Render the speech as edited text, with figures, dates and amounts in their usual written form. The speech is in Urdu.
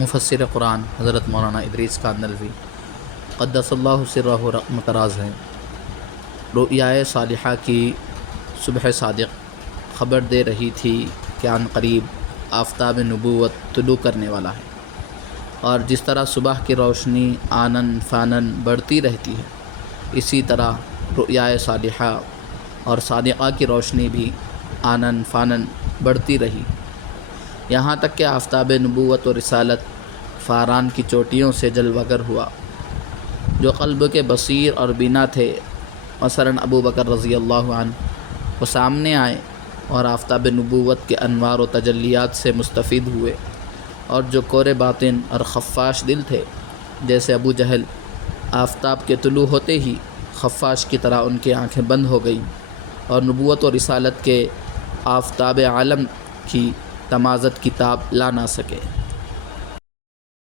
مفسر قرآن حضرت مولانا ادریس کاندھلوی قدس اللہ سرہ متراز ہیں۔ رؤیائے صالحہ کی صبح صادق خبر دے رہی تھی کہ عن قریب آفتاب نبوت طلوع کرنے والا ہے، اور جس طرح صبح کی روشنی آنن فانن بڑھتی رہتی ہے، اسی طرح رؤیائے صالحہ اور صادقہ کی روشنی بھی آنن فانن بڑھتی رہی، یہاں تک کہ آفتاب نبوت و رسالت فاران کی چوٹیوں سے جلوگر ہوا۔ جو قلب کے بصیر اور بینا تھے، مثلاً ابو بکر رضی اللہ عنہ، وہ سامنے آئے اور آفتاب نبوت کے انوار و تجلیات سے مستفید ہوئے، اور جو کور باطن اور خفاش دل تھے، جیسے ابو جہل، آفتاب کے طلوع ہوتے ہی خفاش کی طرح ان کی آنکھیں بند ہو گئیں اور نبوت و رسالت کے آفتاب عالم کی تمازت کی تاب لا نہ سکے۔